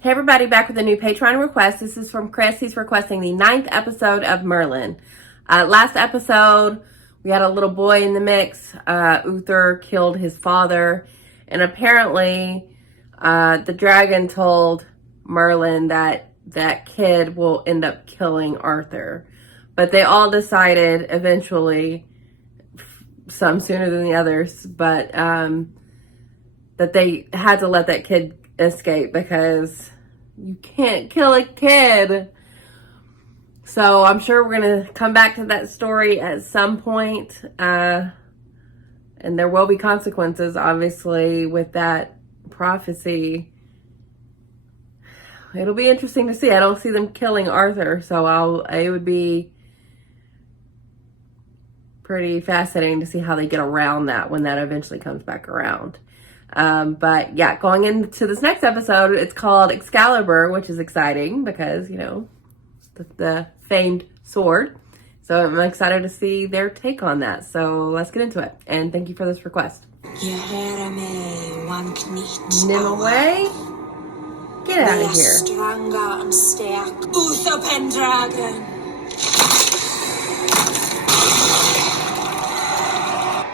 Hey everybody, back with a new Patreon request. This is from Chris. He's requesting the 9th episode of Merlin. Last episode, we had a little boy in the mix. Uther killed his father. And apparently, the dragon told Merlin that that kid will end up killing Arthur. But they all decided eventually, some sooner than the others, but that they had to let that kid escape because you can't kill a kid. So I'm sure we're going to come back to that story at some point. And there will be consequences, obviously, with that prophecy. It'll be interesting to see. I don't see them killing Arthur, so it would be pretty fascinating to see how they get around that when that eventually comes back around. But yeah, going into this next episode, it's called Excalibur, which is exciting because, you know, the famed sword. So I'm excited to see their take on that. So let's get into it. And thank you for this request. Nimue? Get out of here.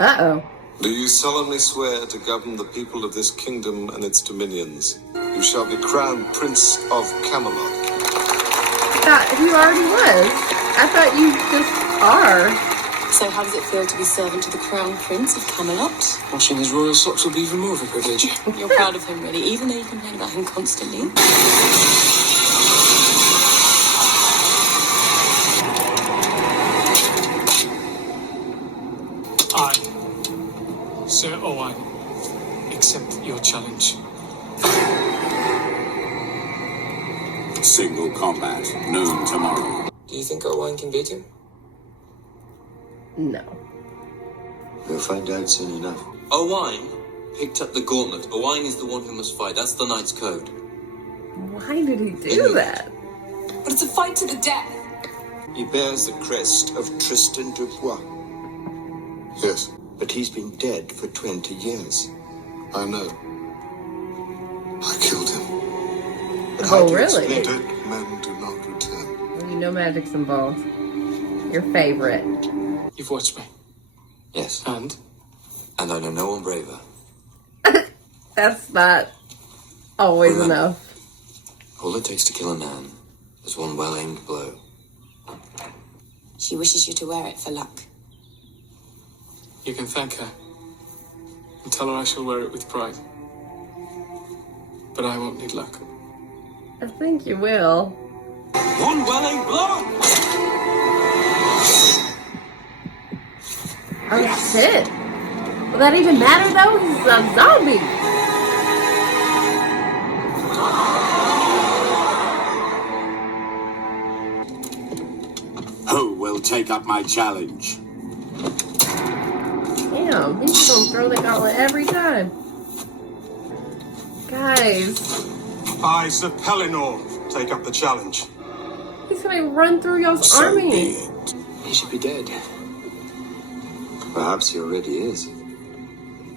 Uh-oh. Do you solemnly swear to govern the people of this kingdom and its dominions? You shall be crowned Prince of Camelot. I thought he already was. I thought you just are. So how does it feel to be servant to the Crown Prince of Camelot? Washing his royal socks will be even more of a privilege. You're proud of him, really, even though you complain about him constantly. Sir Owain, accept your challenge. Single combat, noon tomorrow. Do you think Owain can beat him? No. We'll find out soon enough. Owain picked up the gauntlet. Owain is the one who must fight. That's the knight's code. Why did he do that? But it's a fight to the death. He bears the crest of Tristan de Bois. Yes, But he's been dead for 20 years. I know. I killed him. But how Oh, do you really? explain Dead men do not return. Well, you know magic's involved. Your favorite. You've watched me. Yes. And? And I know no one braver. That's not always Remember. enough. All it takes to kill a man is one well-aimed blow. She wishes you to wear it for luck. You can thank her. And tell her I shall wear it with pride. But I won't need luck. I think you will. One well-aimed blow! Oh shit. Will that even matter though? He's a zombie. Who will take up my challenge? Damn, he's gonna throw the gauntlet every time. Guys, I, Sir Pellinor, take up the challenge. he's gonna run through your So be army. it. He should be dead. Perhaps he already is.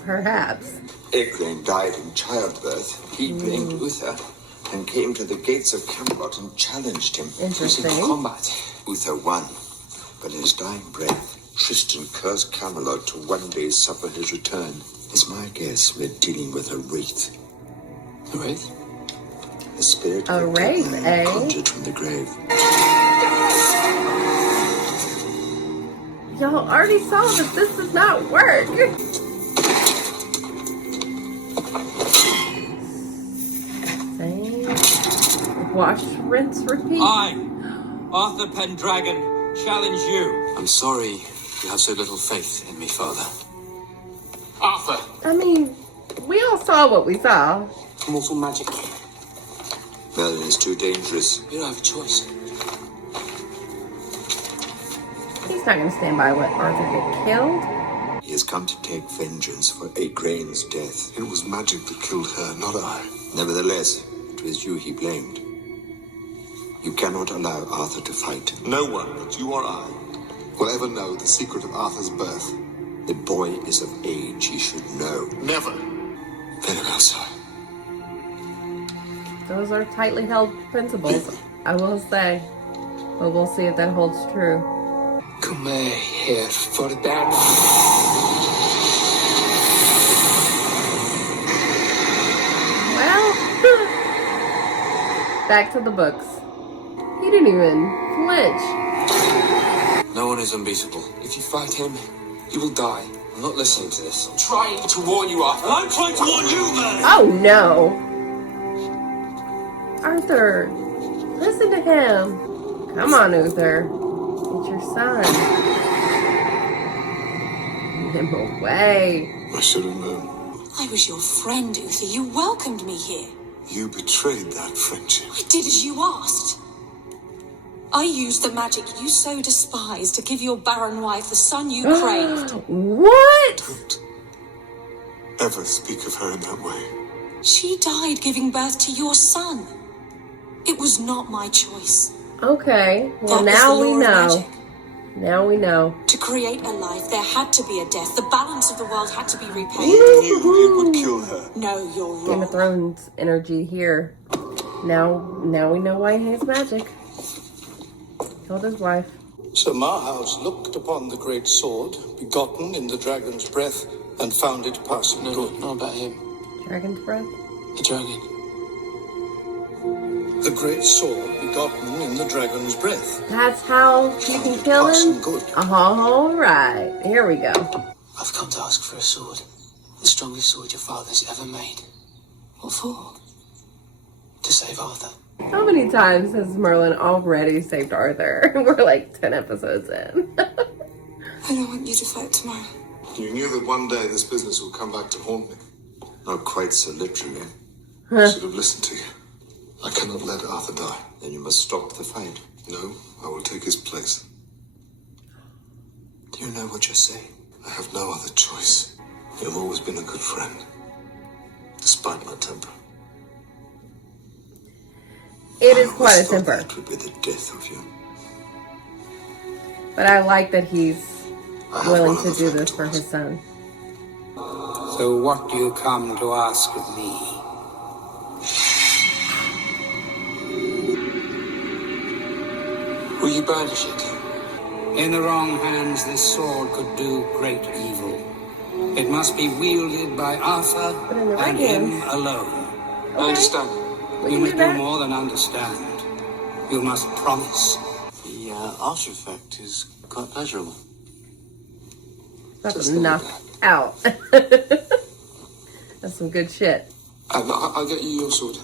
Perhaps. Egwene died in childbirth. He blamed Uther and came to the gates of Camelot and challenged him to Interesting. single combat. Uther won, but in his dying breath, Tristan cursed Camelot to one day suffer his return. It's my guess we're dealing with a wraith. A wraith? The spirit A of a dead wraith, man eh? conjured from the grave. Y'all already saw that this does not work. Same. Wash, rinse, repeat. I, Arthur Pendragon, challenge you. I'm sorry you have so little faith in me, Father. Arthur. I mean, we all saw what we saw. Mortal magic. Merlin is too dangerous. You don't have a choice. He's not gonna stand by what Arthur get killed. He has come to take vengeance for Egwene's death. It was magic that killed her, not I. Nevertheless, it was you he blamed. You cannot allow Arthur to fight. No one but you or I will ever know the secret of Arthur's birth. The boy is of age. He should know. Never. Very well, sir. Those are tightly held principles, I will say. But we'll see if that holds true. Come here for that. Well, back to the books. He didn't even flinch. No one is unbeatable. If you fight him, you will die. I'm not listening to this. I'm trying to warn you, Arthur. I'm trying to warn you, man! Oh no! Arthur, listen to him. Come on, Uther. It's your son. Get him away. I should have known. I was your friend, Uther. You welcomed me here. You betrayed that friendship. I did as you asked. I used the magic you so despise to give your barren wife the son you craved. What? Don't ever speak of her in that way. She died giving birth to your son. It was not my choice. Okay, well That was now the we law of know. magic. Now we know. To create a life, there had to be a death. The balance of the world had to be repaid. You knew it would kill her. No, you're Game of wrong. Thrones energy here. Now we know why he hates magic. Killed his wife. Sir Marhaus looked upon the great sword, begotten in the dragon's breath, and found it passing good. Not about him. Dragon's breath. The dragon. The great sword, begotten in the dragon's breath. That's how you can kill Passing him? good. All right. Here we go. I've come to ask for a sword. The strongest sword your father's ever made. What for? To save Arthur. How many times has Merlin already saved Arthur? We're like 10 episodes in. I don't want you to fight tomorrow. You knew that one day this business would come back to haunt me. Not quite so literally. I should have listened to you. I cannot let Arthur die. Then you must stop the fight. No, I will take his place. Do you know what you're saying? I have no other choice. You have always been a good friend, despite my temper. It is I quite a always thought temper. That would be the death of you. But I like that he's I have willing one to other do favor this to for ask. his son. So what do you come to ask of me? Will you burnish it? In the wrong hands, this sword could do great evil. It must be wielded by Arthur But in the right and him hands. alone. I understand. We You can must do do that. more than understand. You must promise. The after effect is quite pleasurable. That's Just knocked like out. That's some good shit. I'll get you your sword.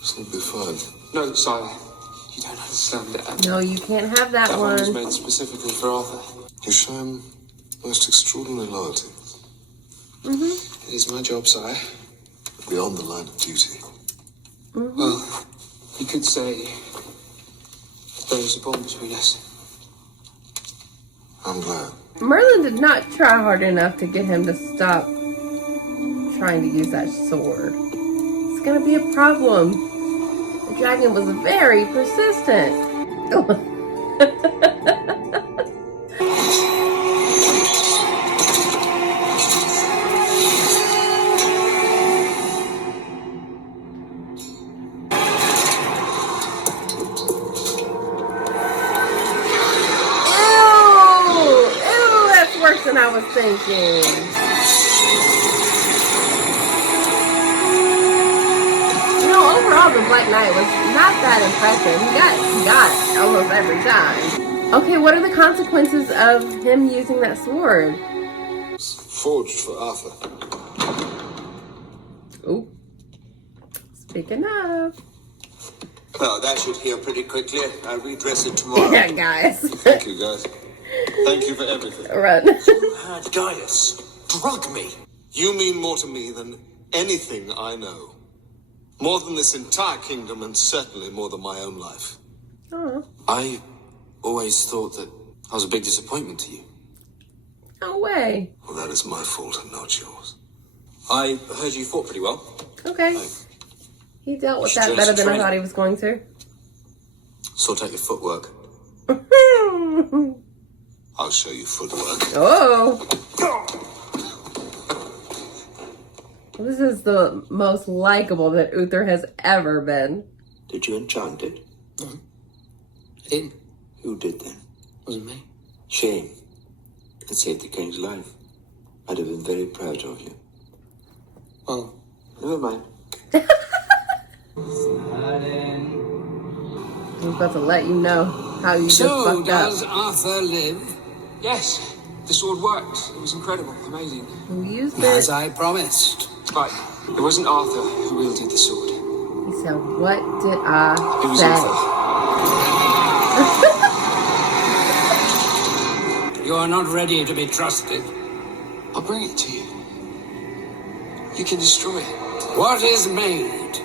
This will be fine. No, sire. You don't understand it. No, you can't have that That one was one. made specifically for Arthur. You show him most extraordinary loyalty, It is my job, sire. beyond the line of duty. Well, you could say there is a bond between us. I'm glad. Merlin did not try hard enough to get him to stop trying to use that sword. It's gonna be a problem. The dragon was very persistent. Ew, that's worse than I was thinking. You know, overall, the Black Knight was not that impressive. He got almost every time. Okay, what are the consequences of him using that sword? Forged for Arthur. Ooh. Speaking of. Well, that should heal pretty quickly. I'll redress it tomorrow. Yeah, guys. Thank you, guys. Thank you for everything. Run. Gaius, drug me. You mean more to me than anything I know. More than this entire kingdom, and certainly more than my own life. Oh, I always thought that I was a big disappointment to you. no way. Well, that is my fault and not yours. I heard you fought pretty well. Okay. He dealt with You should that join better us than in I thought training. he was going to. Sort out your footwork. I'll show you footwork. Oh. This is the most likable that Uther has ever been. Did you enchant it? No, I didn't. Who did then? Wasn't me. Shame. It saved the king's life. I'd have been very proud of you. Well, Never mind. I was about to let you know how you just so fucked does up. Arthur live? Yes, the sword worked. It was incredible, amazing. You used As it. I promised. But it wasn't Arthur who wielded the sword. He said, what did I It was say? Uther. You are not ready to be trusted. I'll bring it to you. You can destroy it. What is made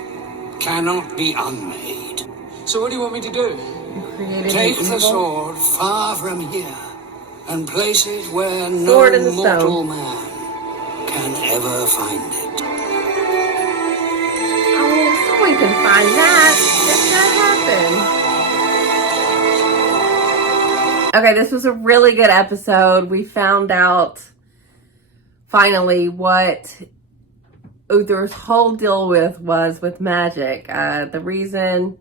cannot be unmade. So what do you want me to do? You created Take an the evil sword far from here and place it where Sword in no the mortal stone. man can ever find it. Oh, someone can find that. That happened. Okay, this was a really good episode. We found out finally what Uther's whole deal was with magic. The reason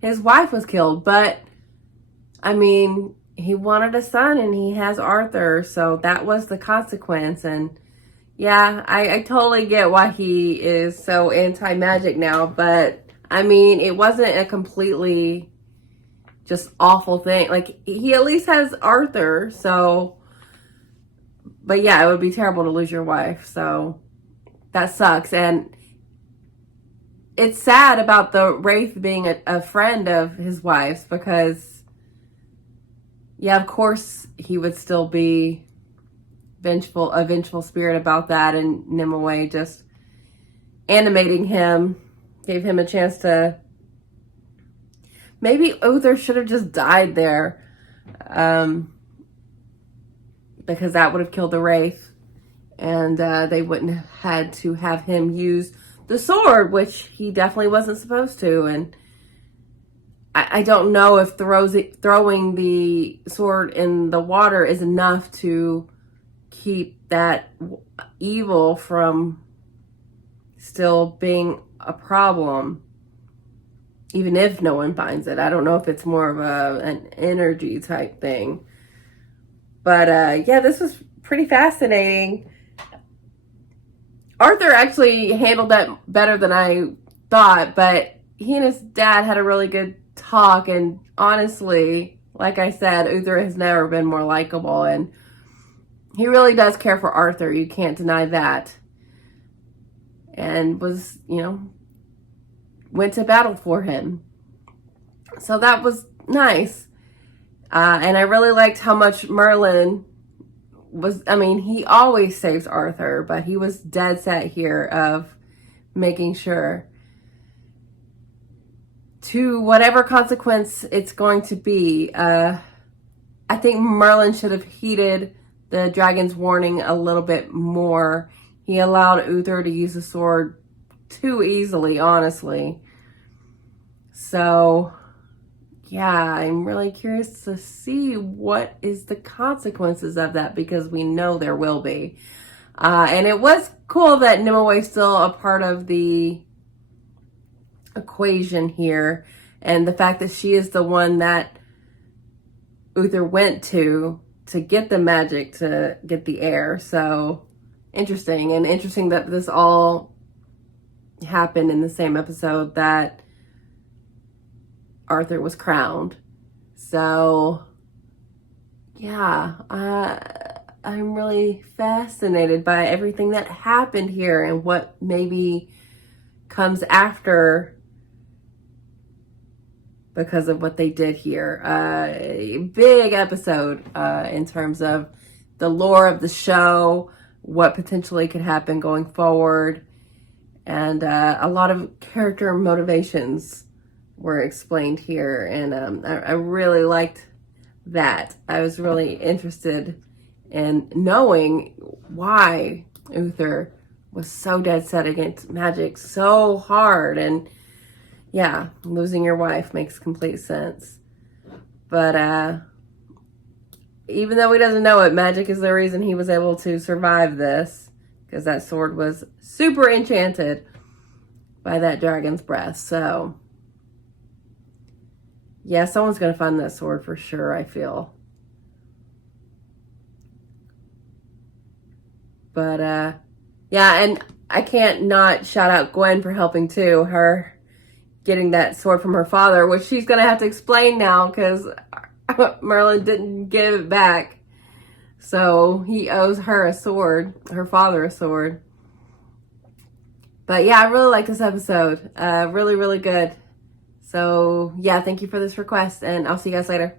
his wife was killed, but I mean, he wanted a son and he has Arthur, so that was the consequence. And yeah, I totally get why he is so anti-magic now, but I mean, it wasn't a completely just awful thing. Like, he at least has Arthur, so, but yeah, it would be terrible to lose your wife, so that sucks. And it's sad about the Wraith being a friend of his wife's, because yeah, of course he would still be a vengeful spirit about that, and Nimue just animating him gave him a chance to, maybe Uther should have just died there, because that would have killed the Wraith, and they wouldn't have had to have him use the sword, which he definitely wasn't supposed to. And I don't know if throwing the sword in the water is enough to keep that evil from still being a problem, even if no one finds it. I don't know if it's more of an energy type thing. But yeah, this was pretty fascinating. Arthur actually handled that better than I thought, but he and his dad had a really good talk, and honestly, like I said, Uther has never been more likable, and he really does care for Arthur. You can't deny that. And was, went to battle for him. So that was nice. And I really liked how much Merlin was, he always saves Arthur, but he was dead set here of making sure, to whatever consequence it's going to be. I think Merlin should have heeded the dragon's warning a little bit more. He allowed Uther to use the sword too easily, honestly. So yeah, I'm really curious to see what is the consequences of that, because we know there will be. And it was cool that Nimue is still a part of the equation here, and the fact that she is the one that Uther went to get the magic to get the heir. So interesting, and interesting that this all happened in the same episode that Arthur was crowned. So yeah, I'm really fascinated by everything that happened here and what maybe comes after because of what they did here. Big episode in terms of the lore of the show, what potentially could happen going forward, and a lot of character motivations were explained here, and I really liked that. I was really interested in knowing why Uther was so dead set against magic so hard, and yeah, losing your wife makes complete sense. But even though he doesn't know it, magic is the reason he was able to survive this because that sword was super enchanted by that dragon's breath. So, yeah, someone's going to find that sword for sure, I feel. But, yeah, and I can't not shout out Gwen for helping too. Her getting that sword from her father, which she's going to have to explain now because Merlin didn't give it back. So he owes her a sword, her father a sword. But yeah, I really like this episode. Really, really good. So yeah, thank you for this request, and I'll see you guys later.